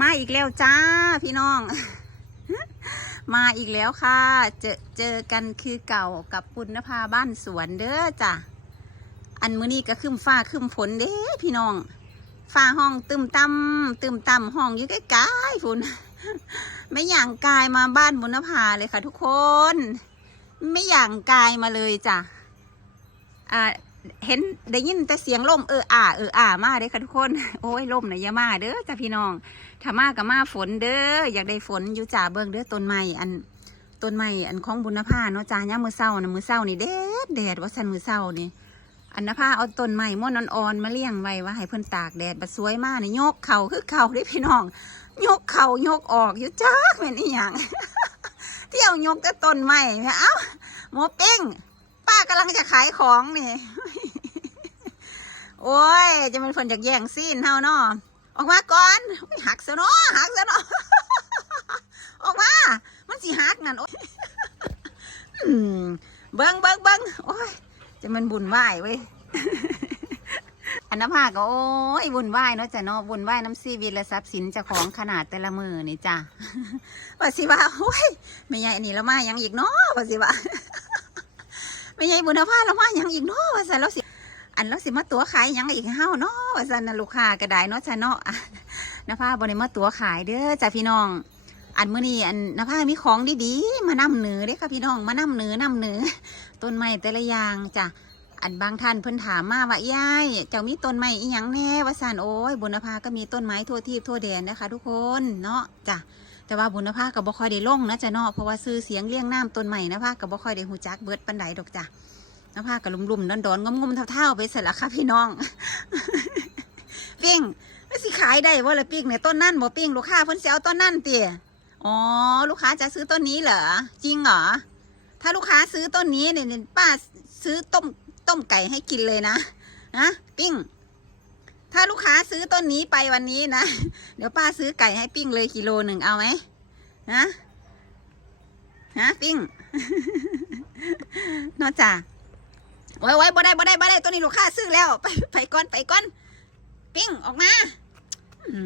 มาอีกแล้วจ้าพี่น้อง มาอีกแล้วค่ะ เจอเจอกันคือเก่ากับปุณณภาบ้านสวนเด้อจ้ะอันมื้อนี้ก็ขึ้นฟ้าขึ้นฝนเด้พี่น้องฟ้าห้องตึมต่ำตึมต่ำห้องอยู่ใกล้ๆฝุ่นไม่อย่างกายมาบ้านบุญนภาเลยค่ะทุกคน ไม่อย่างกายมาเลยจ้ะอ่า เห็นได้ยินแต่เสียงลมเอออ่าเอออ่ามาเด้ค่ะทุกคน โอ้ยลมน่ะอย่ามาเด้อจ้ะพี่น้องถ้ามาก็มาฝนเด้ออยากได้ฝนอยู่จ่าเบิ่งเด้อต้นไม้อันต้นไม้อันของบุญนภาเนาะจ้าย่ามือเศร้านะมือเศร้านี่แดดแดดว่าสันมือเศร้านี่อันนภาเอาต้นไม้ม่วนอ่อนๆมาเลี้ยงไว้ว่าให้เพิ่อนตากแดดบัดสวยมากนี่ยกเข่าคือเข่าเด้พี่น้อง ยกเข่ายกออกอยู่จ้าแม่นอีหยังเที่ยวยกแต่ต้นไม้เอ้าหมอเป้ง กำลังจะขายของนี่ โอ้ย จะเป็นคนจากแย่งซีนเฮาเนาะออกมาก่อนหักซะเนาะหักซะเนาะออกมา มันสิหักนั่นโอ้ยเบิ้งเบิ้งเบิ้งโอ้ย จะมันบุญไหวเว้ยอันนภาก็โอ้ยบุญไหวเนาะจ้ะเนาะบุญไหวน้ำซีวิตและทรัพย์สินจ้าของขนาดแต่ละมือนี่จ้ะว่าสิว่าโอ้ยไม่ใหญ่นี่แล้วมายังอีกเนาะว่าสิว่า ไม่ใหญ่บุญภาแล้วมาหยังอีกเนาะว่าสิแล้วสิ อันแล้วสิมาตัวขายหยังอีกให้เฮาเนาะว่าซันนะลูกค้าก็ได้เนาะจ้ะเนาะนภาบ่ได้มาตัวขายเด้อจ้ะพี่น้อง อันมื้อนี้อันนภามีของดีๆมานำเหนือเด้อค่ะพี่น้องมานำเหนือนำเหนือต้นไม้แต่ละอย่างจ้ะอันบางท่านเพิ่นถามมาว่ายายเจ้ามีต้นไม้อีหยังแน่ว่าซันโอ้ยบุญภาก็มีต้นไม้ทั่วทีบทั่วแดนนะคะ ทุกคนเนาะจ้ะ แต่ว่าบุญภาก็บ่ค่อยได้ลงนะจ้ะเนาะเพราะว่าซื้อเสียงเรียงน้ำต้นไม้นภาก็บ่ค่อยได้ฮู้จักเบิดปานใดดอกจ้ะนภากับลุ่มๆดอนๆงมๆเท่าๆไปเสร็จแล้วค่ะพี่น้องปิ้งไม่สิขายได้ว่าละปิ้งเนี่ยต้นนั่นบ่ปิ้งลูกค้าเพิ่นสิเอาต้นนั่นเตี๋ยอ๋อลูกค้าจะซื้อต้นนี้เหรอจริงเหรอถ้าลูกค้าซื้อต้นนี้เนี่ยเนี่ยป้าซื้อต้มต้มไก่ให้กินเลยนะนะปิ้ง ถ้าลูกค้าซื้อต้นนี้ไปวันนี้นะ เดี๋ยวป้าซื้อไก่ให้ปิ้งเลยกิโลหนึ่งเอาไหมนะฮะปิ้งนอกจากไว้ไว้บ่ได้บ่ได้บ่ได้ตัวนี้ลูกค้าซื้อแล้ว ไปไปก่อนไปก่อน ปิ้งออกมาอ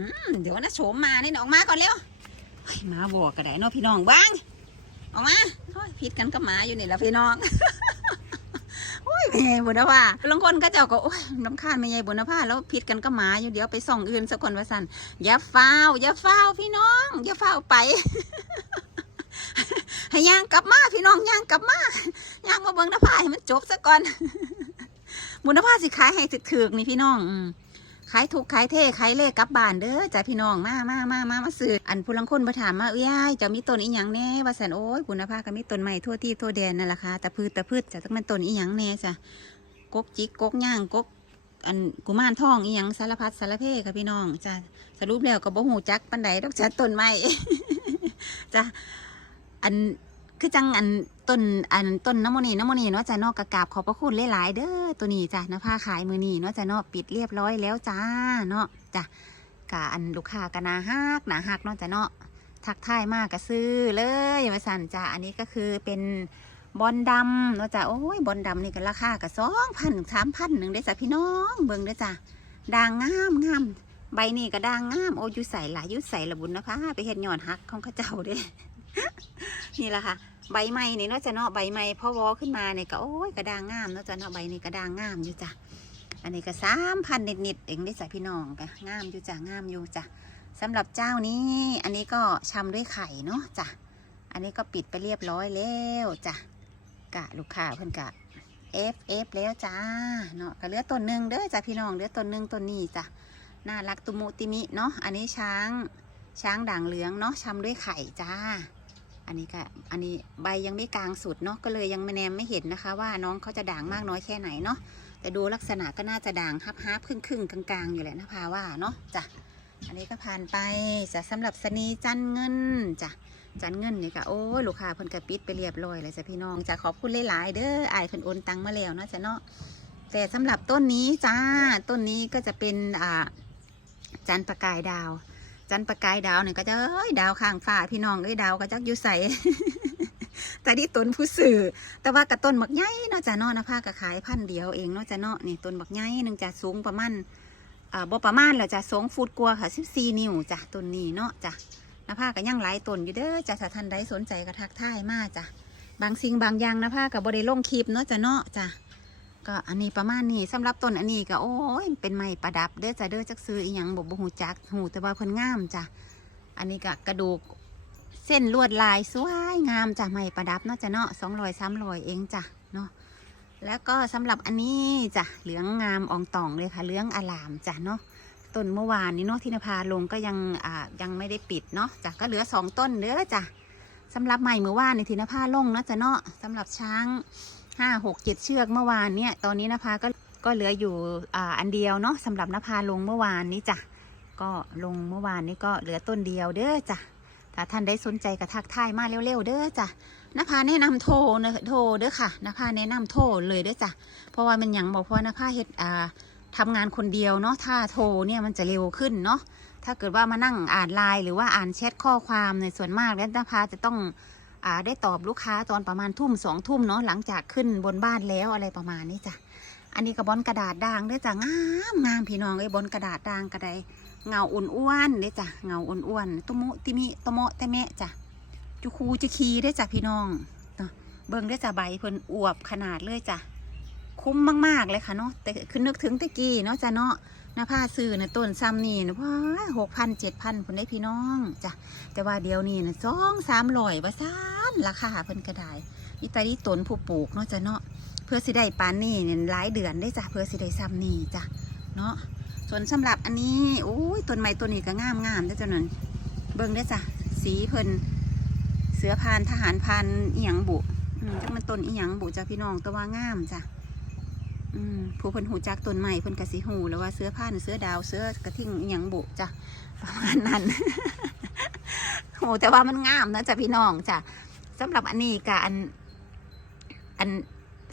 เดี๋ยวนะโฉมมานี่ออกมาก่อนเร็วมาบวกกระไดเนาะพี่น้องบ้างออกมาผิดกันกับหมาอยู่นี่แหละพี่น้อง โอ้ยไม่ใหญ่บุญนภาบางคนก็เจ้าก็โอ้ยน้ำข้างไม่ใหญ่บุญนภาแล้วผิดกันก็หมาอยู่เดี๋ยวไปส่องอื่นสักคนว่าสันอย่าเฝ้าอย่าเฝ้าพี่น้องอย่าเฝ้าไปให้ย่างกลับมาพี่น้องย่างกลับมาย่างมาเบิ้งนภาให้มันจบสักก่อนบุญนภาสิขายให้ถึกๆนี่พี่น้องอื ขายถูกขายเท่ขายเล่กลับบ้านเด้อจ้ะพี่น้องมามามามามาซื้ออันผู้ลังคนมาถามมาเอ้ยเจะมีต้นอีหยังแน่ว่าสันโอ้ยบุญนภาก็มีต้นใหม่ทั่วที่ทั่วแดนนั่นแหละค่ะแต่พืชแต่พืชจะต้องเป็นต้นอีหยังแน่จ้ะกกจิกกกย่างกกอันกุมารทองอีหยังสารพัดสารเพค่ะพี่น้องจ้ะสรุปแล้วก็บ่หูจักปันใดดอกจ้ะต้นไม้จ้ะอัน คือจังอันต้นอันต้นน้ำมนีน้ำมนีเนาะจ้ะเนาะกระกาบขอบพระคุณหลายๆเด้อตัวนี้จ้ะนะผ้าขายมือนีเนาะจ้ะเนาะปิดเรียบร้อยแล้วจ้าเนาะจ้ะกะอันลูกค้ากะนาฮักนาฮักเนาะจ้ะเนาะทักทายมากก็ซื้อเลยมาสั่นจ้ะอันนี้ก็คือเป็นบอลดำเนาะจ้ะโอ้ยบอลดำนี่ก็ราคาก็สองพันสามพันหนึ่งได้จ้ะพี่น้องเบิ่งเด้อจ้ะด่างงามงามใบนี่ก็ด่างงามโอ้ยุใส่หลายยุใส่ระบุญนะคะไปเห็ดหย่อนฮักของข้าเจ้าเด้นี่แหละค่ะ ใบไม้นี่เนาะจะเนาะใบไม้พอวอขึ้นมาเนี่ยก็โอ้ยกระด้างงามเนาะจะเนาะใบนี้กระด้างงามอยู่จ้ะอันนี้ก็สามพันนิดๆเองได้จ้ะพี่น้องก็งามอยู่จ้ะงามอยู่จ้ะสำหรับเจ้านี้ อันนี้ก็ชำด้วยไข่เนาะจ้ะอันนี้ก็ปิดไปเรียบร้อยแล้วจ้ะกะลูกค้าเพิ่นกะเอฟเอฟแล้วจ้าเนาะก็เหลือต้นหนึ่งเด้อจ้ะพี่น้องเหลือต้นหนึ่งต้นนี้จ้ะน่ารักตุมุติมิเนาะอันนี้ช้างช้างด่างเหลืองเนาะชำด้วยไข่จ้า อันนี้ก็อันนี้ใบยังไม่กลางสุดเนาะก็เลยยังไม่แนมไม่เห็นนะคะ ว่าน้องเขาจะด่างมากน้อยแค่ไหนเนาะแต่ดูลักษณะก็น่าจะด่างฮับฮับครึ่งครึ่งกลางๆอยู่แหละนะพาว่าเนาะจ้ะอันนี้ก็ผ่านไปจะสำหรับสนีจันเงินจ้ะจันเงินนี่ก็โอ้ลูกค้าเพิ่นกระปิดไปเรียบร้อยเลยจ้ะพี่น้องจะขอบคุณหลายๆเด้ออายเพิ่นโอนตังมาแล้วเนาะจ้ะเนาะแต่สำหรับต้นนี้จ้าต้นนี้ก็จะเป็นอ่าจันประกายดาว จันประกายดาวเนี่ยก็จะเอ้ยดาวข้างฟ้าพี่น้องเอ้ยดาวก็จักอยู่ใสแต่ที่ต้นผู้สื่อ แต่ว่ากระต้นบักใหญ่เนาะจ้ะนาะนะผ้าก็ขายพันเดียวเองเนาะจ้ะเนาะนี่ต้นบักใหญ่หนึ่งจะสูงประมาณอ่าบ่ประมาณแล้วจะสองฟุตกว่าค่ะสิบสี่นิ้วจ้ะต้นนี้เนาะจ้ะนภาก็ยังหลายต้นอยู่เด้อจ้ะถ้าท่านใดสนใจก็ทักทายมาจ้ะบางสิ่งบางอย่างนภาก็บ่ได้ลงคลิปเนาะจ้ะเนาะจ้ะ ก็อันนี้ประมาณนี้สำหรับต้นอันนี้ก็โอ้ยเป็นไม้ประดับเด้อจ้ะเด้อจักซื้ออีหยังบ่บ่ฮู้จักฮู้แต่ว่าเพิ่นงามจ้ะอันนี้ก็กระดูกเส้นลวดลายสวยงามจ้ะไม้ประดับเนาะจ้ะเนาะสองร้อยสามร้อยเองจ้ะเนาะแล้วก็สำหรับอันนี้จ้ะเหลืองงามอองต่องเลยค่ะเหลืองอลามจ้ะเนาะต้นเมื่อวานนี้เนาะที่นภาลงก็ยังอ่ายังไม่ได้ปิดเนาะจ้ะก็เหลือสองต้นเด้อจ้ะสำหรับใหม่เมื่อวานในที่นภาลงเนาะจ้ะเนาะสำหรับช้าง ห้าหกเจ็ดเชือกเมื่อวานเนี่ย ตอนนี้นภาก็ก็เหลืออยู่อ่าอันเดียวเนาะสำหรับนภาลงเมื่อวานนี้จ้ะก็ลงเมื่อวานนี้ก็เหลือต้นเดียวเด้อจ้ะถ้าท่านได้สนใจก็ทักทายมาเร็วๆเด้อจ้ะนภาแนะนำโทรนะโทรเด้อค่ะนภาแนะนำโทรเลยเด้อจ้ะเพราะว่ามันยังบอกเพราะว่านภาเฮ็ดอ่าทำงานคนเดียวเนาะถ้าโทรเนี่ยมันจะเร็วขึ้นเนาะถ้าเกิดว่ามานั่งอ่านไลน์หรือว่าอ่านแชทข้อความในส่วนมากแล้วนภาจะต้อง ได้ตอบลูกค้าตอนประมาณทุ่มสองทุ่มเนาะหลังจากขึ้นบนบ้านแล้วอะไรประมาณนี้จ้ะอันนี้กระบอนกระดาษด่างเด้จ้ะงามงามพี่น้องไอ้ยบอนกระดาษด่างกระไดเงาอุ่นอ้วนๆเด้จ้ะเงาอุ่นอ้วนๆตะมุติมิตโมะตะแมะจ้ะจุคูจะคีได้จ้ะพี่น้องเบิ่งได้จ้ะใบเพิ่นอวบขนาดเลยจ้ะคุ้มมากๆเลยค่ะเนาะแต่คือนึกถึงตะกี้เนาะจ้ะเนาะหน้าผ้าซื้อนะต้นซ้ำนี่นะว้าหกพันเจ็ดพันคนได้พี่น้องจ้ะแต่ว่าเดี๋ยวนี้นะสองสามร้อยว่าซา ราคาเพิ่นกระไดอีตาลีตนผู้ปลูกเนาะจ้ะเนาะเพื่อสิได้ปานนี่เนี่ยหลายเดือนได้จ้ะเพื่อสิได้ซ้ำนี่จ้ะเนาะส่วนสำหรับอันนี้โอ้ยต้นไม้ต้นนี้ก็งามงามๆเด้จ้ะนั่นเบิ่งได้จ้ะสีเพิ่นเสือพานทหารพานเอียงบุจักมันต้นอีหยังบุจ้ะพี่น้องแตะว่างามจ้ะอืมผู้เพิ่นหูจักต้นใหม่เพิ่นกระสิหูแล้วว่าเสื้อผ้าเสื้อดาวเสื้อกระทิ่งอีหยังบุจ้ะประมาณนั้นโหแต่ว่ามันงามนะจ้ะพี่น้องจ้ะ สำหรับอันนี้กะอัน อัน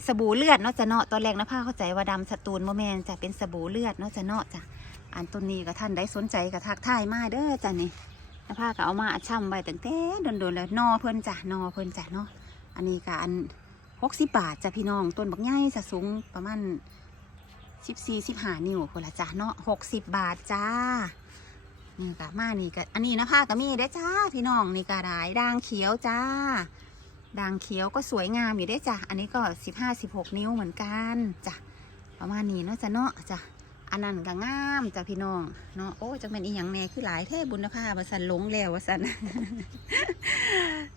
สบู่เลือดเนาะจ้ะเนาะตอนแรกนะผ้าเข้าใจว่าดำสตูนโมแมนจะเป็นสบู่เลือดเนาะจ้ะเนาะจ้ะอันต้นนี้ก็ท่านได้สนใจก็ทักทายมาเด้อจ้ะนี่นะผ้าก็เอามาช่ำไว้ตั้งแต่โดนๆแล้วนอเพิ่นจ้ะนอเพิ่นจ้ะเนาะอันนี้ก็อันหกสิบบาทจ้ะพี่น้องต้นบักใหญ่จะสูงประมาณสิบสี่สิบห้านิ้วคนละจ้ะเนาะหกสิบบาทจ้า นี่ก็มานี่ก็อันนี้นะผ้าก็มีได้อจ้าพี่น้องนี่ก็ได้ด่างเขียวจ้าด่างเขียวก็สวยงามอยู่ได้อจ้ะอันนี้ก็สิบห้าสิบหกนิ้วเหมือนกันจ้ะประมาณนี้เนาะจ้ะเนาะจ้ะอันนั้นก็งามจ้ะพี่น้องเนาะโอ้จะเป็นอีหยังแน่คือหลายแท้บุญภาพวาสันหลงแล้ววาสัน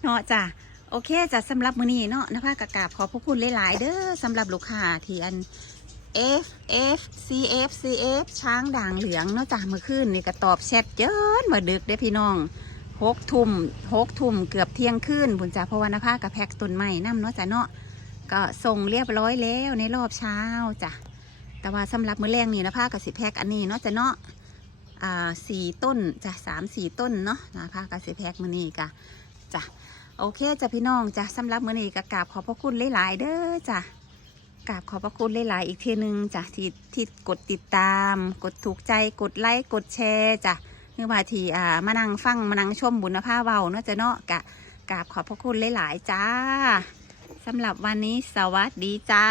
เนาะจ้ะโอเคจ้ะสำหรับมื้อนี้เนาะนภากกาบขอพระคุณหลาย ๆ เด้อสำหรับลูกค้าที่อัน F F C F C F ช้างด่างเหลืองเนาะจ้ะเมื่อคืนนี่ก็ตอบแชทเยอะมาดึกเด้พี่น้องหกทุ่มหกทุ่มเกือบเที่ยงคืนบุญจ้ะเพว่านภากับแพ็กต้นใหม่น้ำเนาะจ้ะเนาะก็ส่งเรียบร้อยแล้วในรอบเช้าจ้ะแต่ว่าสำหรับมื้อแรงนี่นะภากับสิแพ็กอันนี้เนาะจ้ะเนาะอ่าสี่ต้นจ้ะสามสี่ต้นเนาะนะภากับสิแพ็กมื้อนี้กะจ้ะโอเคจ้ะพี่น้องจ้ะสำหรับมื้อนี้ก็กราบขอบพระคุณหลายๆเด้อจ้ะ กราบขอบพระคุณหลาย ๆ อีกทีหนึ่งจ้ะที่ที่กดติดตาม กดถูกใจกดไลค์กดแชร์จ้ะเมื่อว่าที่อ่ามานั่งฟังมานั่งชมบุญภาเบาเนาะจ้ะเนาะกะกราบขอบพระคุณหลาย ๆ จ้าสำหรับวันนี้สวัสดีจ้า